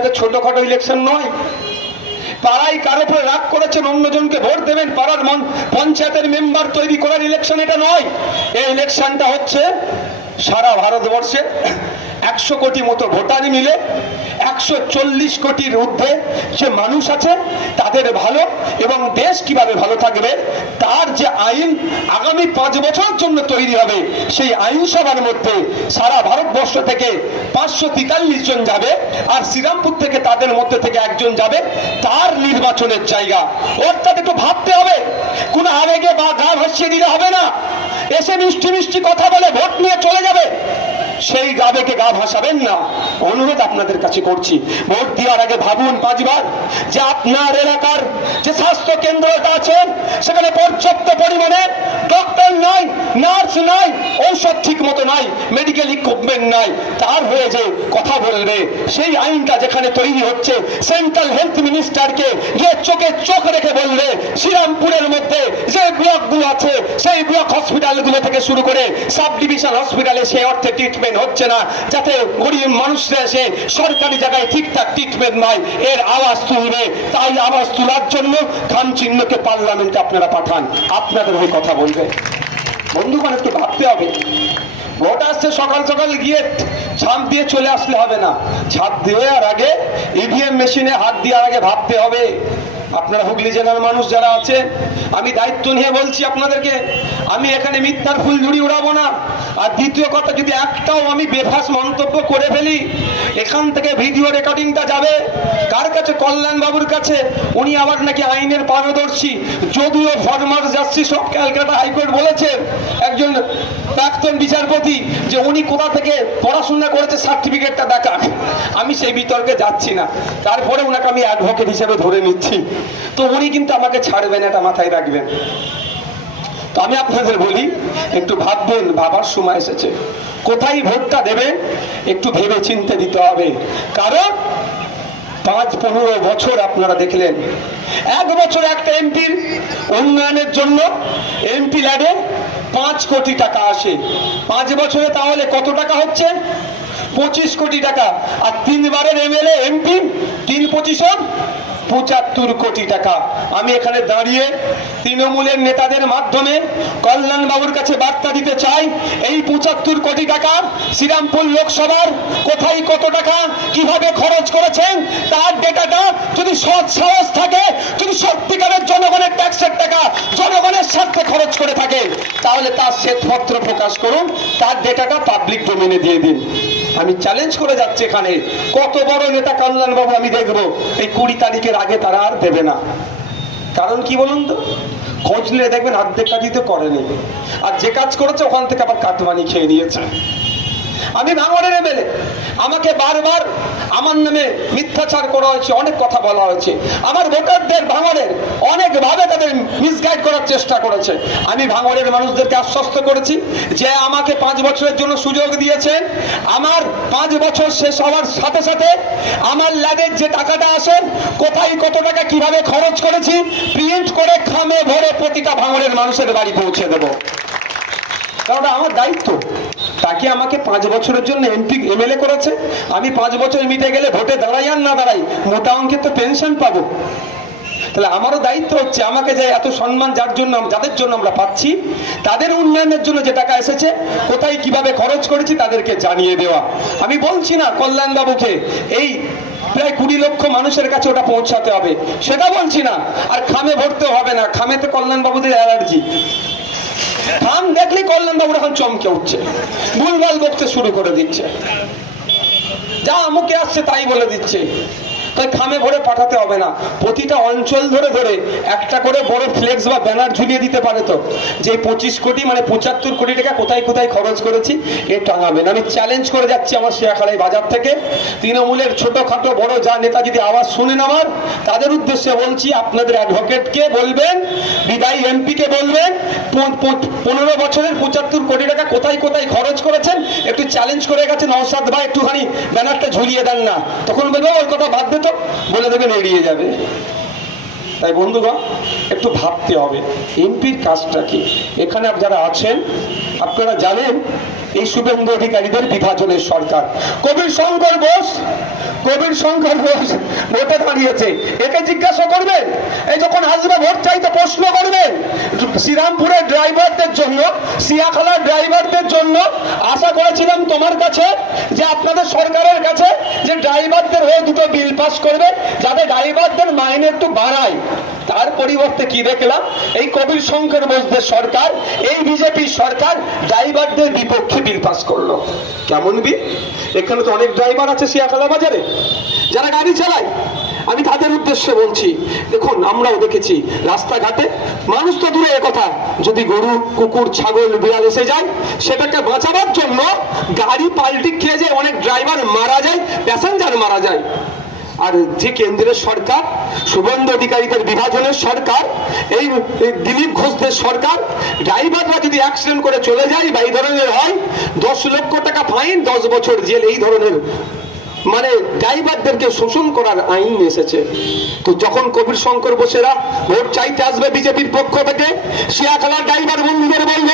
পঞ্চায়েতের ছোটখাটো ইলেকশন নয়। পাড়ায় কারও উপরে রাগ করেছেন, অন্যজনকে ভোট দেবেন, পাড়ার পঞ্চায়েতের মেম্বার তৈরি করার ইলেকশন এটা নয়। এই ইলেকশনটা হচ্ছে সারা ভারতবর্ষে একশো কোটি মতো ভোটার মিলে একশো চল্লিশ কোটির ঊর্ধ্বে যে মানুষ আছে, তাদের ভালো এবং দেশ কীভাবে ভালো থাকবে, তার যে আইন আগামী পাঁচ বছরের জন্য তৈরি হবে, সেই আইনসভার মধ্যে সারা ভারতবর্ষ থেকে পাঁচশো তেতাল্লিশ জন যাবে আর শ্রীরামপুর থেকে তাদের মধ্যে থেকে একজন যাবে, তার নির্বাচনের জায়গা। অর্থাৎ একটু ভাবতে হবে, কোনো আবেগে বা গা ভাসিয়ে দিলে হবে না। এসে মিষ্টি মিষ্টি কথা বলে ভোট নিয়ে চলে যাবে। সেই গাবেকে গা ভাসাবেন না। অনুরোধ আপনাদের কাছে করছি। ভোট দেওয়ার আগে ভাবুন পাঁচবার যে আপনার এলাকার যে স্বাস্থ্য কেন্দ্রটা আছে, সেখানে পর্যাপ্ত পরিমাণে ডক্টর নাই নার্স নাই, ঔষধ ঠিক মতো নাই মেডিকেল ইকুইপমেন্ট নাই। তার হয়ে যে কথা বলবে, সেই আইনটা যেখানে তৈরি হচ্ছে সেন্ট্রাল হেলথ মিনিস্টারকে যে চোখে চোখ রেখে বলবে, শ্রীরামপুরের মধ্যে যে ব্লকগুলো আছে, সেই ব্লক হসপিটালগুলো থেকে শুরু করে সাব ডিভিশন হসপিটালে সেই অর্থে ট্রিটমেন্ট হচ্ছে না, যাতে গরিব মানুষরা এসে সরকারি জায়গায় ঠিকঠাক ট্রিটমেন্ট নয় এর আওয়াজ তুলবে। তাই আওয়াজ তোলার জন্য খান চিহ্নকে পার্লামেন্টে আপনারা পাঠান। আপনাদের হয়ে কথা বলবে। বন্ধুগণ একটু ভাবতে হবে। ভোট আসছে সকাল সকাল, গিয়ে ছাপ দিয়ে চলে আসলে হবে না। ছাপ দেওয়ার আগে ইভিএম মেশিনে হাত দেওয়ার আগে ভাবতে হবে। আপনারা হুগলি জেলার মানুষ যারা আছে, আমি দায়িত্ব নিয়ে বলছি আপনাদেরকে, আমি এখানে মিথ্যার ফুল ঝুড়ি উড়াবো না। আর দ্বিতীয় কথা, যদি একটাও আমি বেফাস মন্তব্য করে ফেলি, এখান থেকে ভিডিও রেকর্ডিংটা যাবে। কার কাছে? কল্যাণবাবুর কাছে। উনি আবার নাকি আইনের পারদর্শী। যদিও ফরমার যাচ্ছি সব ক্যালকাটা হাইকোর্ট বলেছেন একজন প্রাক্তন বিচারপতি যে উনি কোথা থেকে পড়াশোনা করেছে সার্টিফিকেটটা দেখাক। আমি সেই বিতর্কে যাচ্ছি না। তারপরে ওনাকে আমি অ্যাডভোকেট হিসেবে ধরে নিচ্ছি। তো উনি কিন্তু আমাকে ছাড়বেন, এটা মাথায় রাখবেন। তো আমি আপনাদের বলি, একটু ভাববেন, ভাবার সময় এসেছে। কোথায় ভোটটা দেবেন, একটু ভেবে চিনতে দিতে হবে। কারণ পাঁচ, পনেরো বছর আপনারা দেখলেন। এক বছর একটা এমপির উন্নয়নের জন্য এমপি ল্যাডে পাঁচ কোটি টাকা আসে। পাঁচ বছরে তাহলে কত টাকা হচ্ছে? পঁচিশ কোটি টাকা। আর তিনবারের এমএলএ এমপি তিন পঁচিশ পঁচাত্তর কোটি টাকা। আমি এখানে দাঁড়িয়ে তৃণমূলের নেতাদের মাধ্যমে কল্যাণ বাবুর কাছে বার্তা দিতে চাই। এই পঁচাত্তর কোটি টাকা শ্রীরামপুর লোকসভার কোথায় কত টাকা, কীভাবে খরচ করেছেন, তার ডেটাটা যদি সৎ সাহস থাকে, যদি সত্যিকারের খরচ করে থাকেন তাহলে তার শ্বেতপত্র প্রকাশ করুন, তার ডেটাটা পাবলিক ডোমেনে দিয়ে দিন। আমি চ্যালেঞ্জ করে যাচ্ছি এখানে, কত বড় নেতা কল্যাণ বাবু আমি দেখব? এই কুড়ি তারিখের আগে তারা আর দেবে না। কারণ কি বলুন তো? খোঁজ নিয়ে দেখবেন অর্ধেক কাজই তো করেনি। আর যে কাজ করেছে, ওখান থেকে আবার কাটমানি খেয়ে নিয়েছে। আমি ভাঙড়ের এমএলএ আমাকে বারবার আমার নামে মিথ্যাচার করা হয়েছে, অনেক কথা বলা হয়েছে। আমার ভোটারদের ভাঙড়ের অনেকভাবে তাদের মিসগাইড করার চেষ্টা করেছে। আমি ভাঙড়ের মানুষদেরকে আশ্বস্ত করেছি যে আমাকে পাঁচ বছরের জন্য সুযোগ দিয়েছেন। আমার পাঁচ বছর শেষ হওয়ার সাথে সাথে আমার ল্যাডের যে টাকাটা আসে, কোথায় কত টাকা কীভাবে খরচ করেছি প্রিন্ট করে খামে ভরে প্রতিটা ভাঙড়ের মানুষের বাড়ি পৌঁছে দেবো। কারণ আমার দায়িত্ব। তাকে আমাকে পাঁচ বছরের জন্য এমপি, এমএলএ করেছে? আমি পাঁচ বছর মিটে গেলে ভোটে দাঁড়াই আর না দাঁড়াই, মোটা অঙ্কের তো পেনশন পাবো। তাহলে আমারও দায়িত্ব হচ্ছে আমাকে যে এত সম্মান যার জন্য, যাদের জন্য আমরা পাচ্ছি, তাদের উন্নয়নের জন্য যে টাকা এসেছে, কোথায় কীভাবে খরচ করেছি তাদেরকে জানিয়ে দেওয়া। আমি বলছি না কল্যাণ বাবুকে এই প্রায় কুড়ি লক্ষ মানুষের কাছে ওটা পৌঁছাতে হবে, সেটা বলছি না। আর খামে ভরতে হবে না খামেতে কল্যাণ বাবুদের অ্যালার্জি খাম দেখলে কল্যাণ বাবুর এখন চমকে উঠছে। ভুলভাল বকতে শুরু করে দিচ্ছে। যা মুখে আসছে তাই বলে দিচ্ছে। তাই খামে ভরে পাঠাতে হবে না। প্রতিটা অঞ্চল ধরে ধরে একটা করে বড় ফ্লেক্স বা ব্যানার ঝুলিয়ে দিতে পারে তো। যে পঁচিশ কোটি মানে পঁচাত্তর কোটি টাকা কোথায় কোথায় খরচ করেছি, এ টাঙাবেন আমি চ্যালেঞ্জ করে যাচ্ছি আমার শেয়াখালাই বাজার থেকে। তৃণমূলের ছোটখাটো বড় যা নেতা যদি আওয়াজ শুনেন আমার, তাদের উদ্দেশ্যে বলছি, আপনাদের অ্যাডভোকেটকে বলবেন, বিদায়ী এমপিকে বলবেন পন- পন- পনেরো বছরের পঁচাত্তর কোটি টাকা কোথায় কোথায় খরচ করেছেন, একটু চ্যালেঞ্জ করে গেছে নওসাদ ভাই, একটুখানি ব্যানারটা ঝুলিয়ে দেন না। তখন বলবে, ওর কথা দে তো বলে দেবেন এড়িয়ে যাবে। তাই বন্ধুগণ, একটু ভাবতে হবে, এমপির কাজটা কি? এখানে যারা আছেন, আপনারা জানেন, এই শুভেন্দু অধিকারীদের বিভাজনের সরকার। কবির শঙ্কর বোস, কবির শঙ্কর বোস ভোটে দাঁড়িয়েছে। একে জিজ্ঞাসা করবেন, এই যখন আসবে, ভোট চাইতে প্রশ্ন করবেন শ্রীরামপুরের ড্রাইভারদের জন্য, সিয়াখালার ড্রাইভারদের জন্য আশা করেছিলাম তোমার কাছে যে আপনাদের সরকারের কাছে যে ড্রাইভারদের হয়ে দুটো বিল পাস করবে, যাতে ড্রাইভারদের মাইনে একটু বাড়ায়। তার পরিবর্তে কি দেখলাম? এই কবির শঙ্কর বোসদের সরকার, এই বিজেপি সরকার ড্রাইভারদের বিপক্ষে বিল পাস করল। কেমন বিল এখানে তো অনেক ড্রাইভার আছে সিয়াখালা বাজারে। যারা গাড়ি চালায় আমি তাদের উদ্দেশ্যে বলছি, দেখুন, আমরাও দেখেছি রাস্তাঘাটে মানুষ তো দূরে কথা, যদি গরু, কুকুর, ছাগল, বিড়াল এসে যায়, সেটাকে বাঁচাবার জন্য গাড়ি পাল্টি খেয়ে যায় অনেক ড্রাইভার মারা যায় প্যাসেঞ্জার মারা যায়। আর যে কেন্দ্রের সরকার শুভেন্দু অধিকারীদের বিভাজনের সরকার, এই দিলীপ ঘোষদের সরকার ড্রাইভাররা যদি অ্যাক্সিডেন্ট করে চলে যায় বা এই ধরনের হয়, দশ লক্ষ টাকা ফাইন দশ বছর জেল, এই ধরনের মানে ড্রাইভারদেরকে শোষণ করার আইন এসেছে। তো যখন কবির শঙ্কর বসেরা ভোট চাইতে আসবে বিজেপির পক্ষ থেকে, শিয়াখালার ড্রাইভার বন্ধুদের বলব,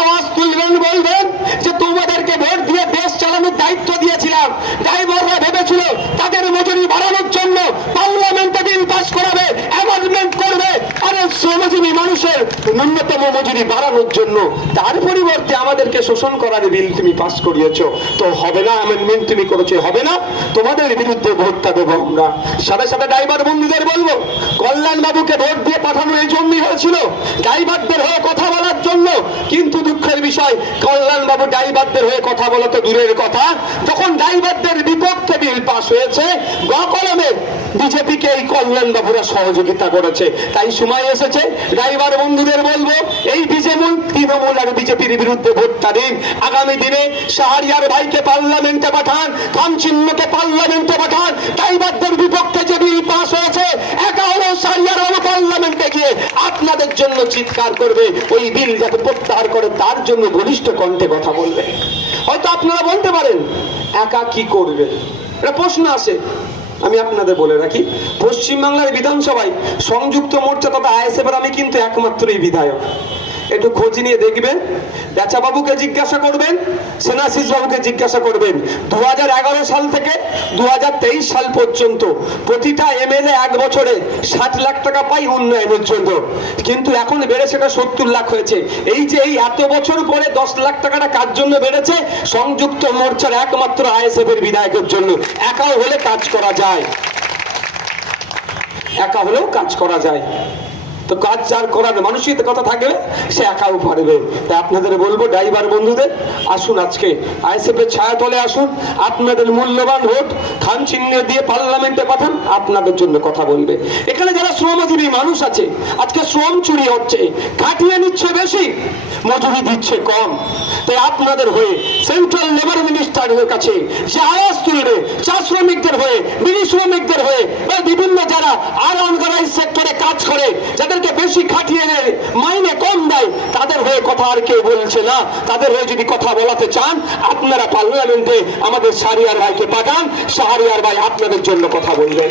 আওয়াজ তুলবেন, বলবেন যে তোমাদেরকে ভোট দিয়ে দেশ চালানোর দায়িত্ব দিয়েছিলাম। ড্রাইভাররা ভেবেছিল তাদের মজুরি বাড়ানোর জন্য পার্লামেন্টে বিল পাস করাবে অ্যামেন্ডমেন্ট করবে আরে শ্রমজীবী মানুষের ন্যূনতম মজুরি বাড়ানোর জন্য তার পরিবর্তে আমাদেরকে শোষণ করার বিল তুমি পাস করিয়েছো। তো হবে না অ্যামেন্ডমেন্ট তুমি করেছ, হবে না। তোমাদের বিরুদ্ধে ভোটটা দেবো আমরা। সাথে সাথে ড্রাইভার বন্ধুদের বলব কল্যাণ বাবুকে ভোট দিয়ে পাঠানো এই জন্যই হয়েছিল, ড্রাইভারদের হয়ে কথা বলার জন্য। কিন্তু দুঃখের বিষয় কল্যাণ বাবু ড্রাইভারদের হয়ে কথা বলা তো দূরের কথা। যখন ড্রাইভারদের বিপক্ষে বিল পাস হয়েছে, গকলমে বিজেপিকে এই কল্যাণ বাবুরা সহযোগিতা করেছে। তাই সময় এসেছে। ড্রাইভার বন্ধুদের বলব, এই বিজেমূল তৃণমূল আর বিজেপির বিরুদ্ধে ভোটটা দিন। আগামী দিনে শাহরিয়ার ভাইকে পার্লামেন্টে পাঠান কামচিহ্নকে পার্লামেন্টে পাঠান ড্রাইভারদের বিপক্ষে যে বিল পাস হয়েছে, একা হলো শাহরিয়ার বাবু পার্লামেন্টে গিয়ে আপনাদের জন্য চিৎকার করবে। ওই বিল যাতে প্রত্যাহার করে, তার জন্য বলিষ্ঠ কণ্ঠে কথা বলবে। হয়তো আপনারা বলতে পারেন, একা কি করবে এটা প্রশ্ন আসে আমি আপনাদের বলে রাখি পশ্চিমবাংলার বিধানসভায় সংযুক্ত মোর্চা তথা আইএসএফের আমি কিন্তু একমাত্রই বিধায়ক। একটু খোঁজ নিয়ে দেখবেন। বাবুকে জিজ্ঞাসা করবেন সেনাশিস বাবুকে জিজ্ঞাসা করবেন। দু হাজার এগারো সাল থেকে দু হাজার তেইশ সাল পর্যন্ত প্রতিটা এমএলএ এক বছরে ষাট লাখ টাকা পাই উন্নয়নের জন্য। কিন্তু এখন বেড়েছে এটা সত্তর লাখ হয়েছে। এই যে এই এত বছর পরে দশ লাখ টাকাটা কার জন্য বেড়েছে? সংযুক্ত মোর্চার একমাত্র আইএসএফ এর বিধায়কের জন্য। একাও হলে কাজ করা যায়। একা হলেও কাজ করা যায়। তো কাজ যার করার মানুষই কথা থাকবে সে একাও পারবে। তাই আপনাদের বলব, ড্রাইভার বন্ধুদের, আসুন আজকে আইএসএফ এর ছায়া তলে আসুন, আপনাদের মূল্যবান ভোট খান চিহ্ন দিয়ে পার্লামেন্টে পাঠান, আপনাদের জন্য কথা বলবে। এখানে যারা শ্রমজীবী মানুষ আছে, আজকে শ্রম চুরি হচ্ছে কাটিয়ে নিচ্ছে বেশি, মজুরি দিচ্ছে কম। তাই আপনাদের হয়ে সেন্ট্রাল মিনিস্টারের কাছে যে আওয়াজ তুলবে চা শ্রমিকদের হয়ে মিনি শ্রমিকদের হয়ে বিভিন্ন যারা আর অনগানাইজ সেক্টরে কাজ করে, যাদেরকে বেশি খাটিয়ে নেয়, মাইনে কম দেয়, তাদের হয়ে কথা আর কেউ বলছে না। তাদের হয়ে যদি কথা বলাতে চান, আপনারা পার্লামেন্টে আমাদের সারিয়ার ভাইকে পাঠান। সাহারিয়ার ভাই আপনাদের জন্য কথা বলবেন